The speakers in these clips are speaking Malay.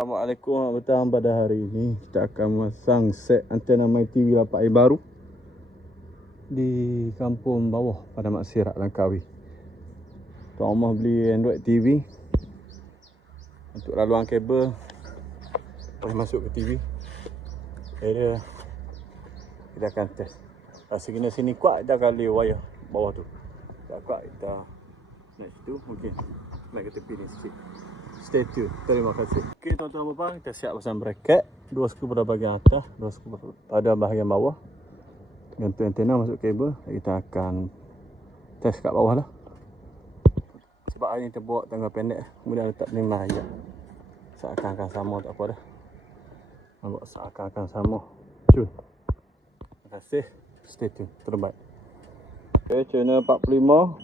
Assalamualaikum warahmatullahi wabarakatuh. Pada hari ini kita akan memasang set antena MyTV 8A baru di kampung bawah pada Mak Sirat Langkawi. Tuan rumah beli Android TV untuk laluan kabel boleh masuk ke TV. Dia kita akan test. Kalau sini kuat kita akan lay wayar bawah tu. Tak kuat kita naik situ, mungkin naik ke tepi ni sikit. Stay tune. Terima kasih. Okey tuan-tuan puan, kita siap pasang bracket. 2 skru pada bahagian atas, 2 skru pada bahagian bawah. Gantung antena masuk kabel. Kita akan test kat bawah lah. Sebab hari ni kita bawa tangga pendek, kemudian letak lima ayat. Seakan-akan sama, tak apa dah. Nampak seakan-akan sama. Cun. Terima kasih. Stay tune. Terbaik. Okey, channel 45.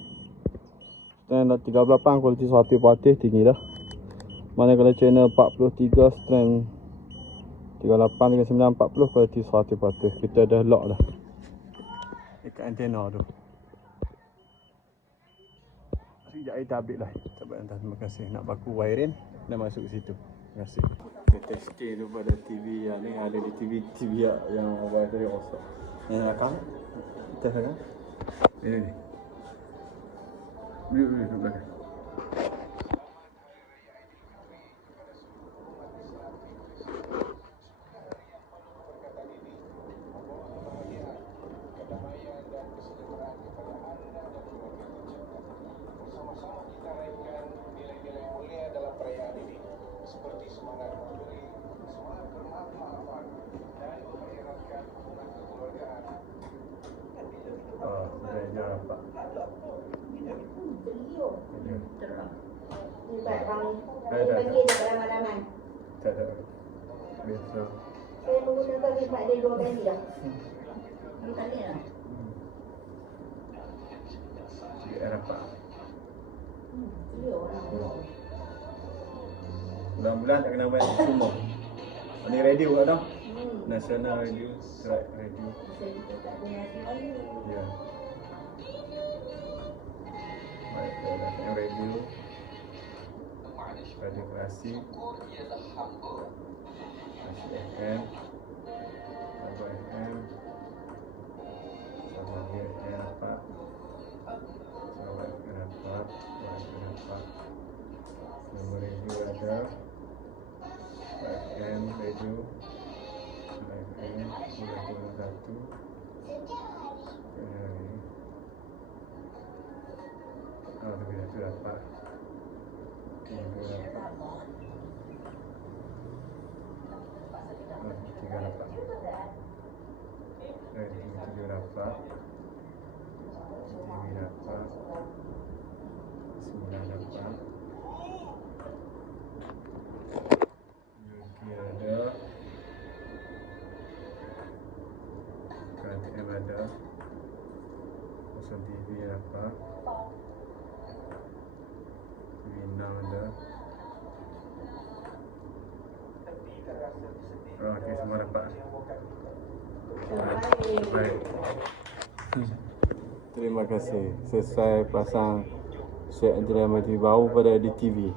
Stand 38, kualiti 100% tinggi dah. Manakala channel 43, strand 38, 39, 40, kualiti 100%. Kita dah lock dah dekat antena tu. Sekejap kita habis lah. Terima kasih. Nak baku wiring dan masuk ke situ. Terima kasih. Kita testing tu pada TV yang ni, ada di TV yang wiring tadi rosak. Yang akan kita sekarang ini ni. Beli kat belakang. Tak ada. Biasa. Saya menggunakan hikmat dia 2 kali dah. 2 kali dah. Sikit rapat. Serius lah. Bulan-bulan tak kena bayar semua. Ni radio kat dah. National Radio, Track Radio. Ya. Baik, kita radio. Radio klasik. Klasik FM. Radio FM. Sama dia FM rapat. Sama FM rapat. FM rapat. Nombor radio ada. FM radio. FM 91. Tapi itu dapat. Tiga rapat. Tujuh rapat. 9 rapat. 9 rapat. Yogi ada. KTM ada. Kosong TV rapat. Window ada. Okey, semua dapat. Baik. Terima kasih. Selesai pasang set antena MyTV baru pada DTV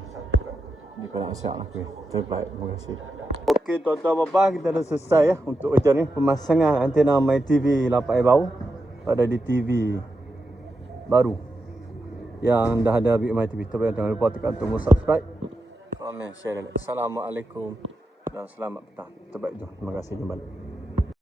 di Perak Siak lah. Okay. Terbaik. Terima kasih. Okey tuan-tuan bapa, kita dah selesai ya untuk kerja ni pemasangan antena MyTV 8A baru pada DTV baru yang dah ada Big MyTV. Jangan lupa tekan tombol subscribe, komen, share dan like. Assalamualaikum dan selamat petang. Terbaik tu. Terima kasih kembali.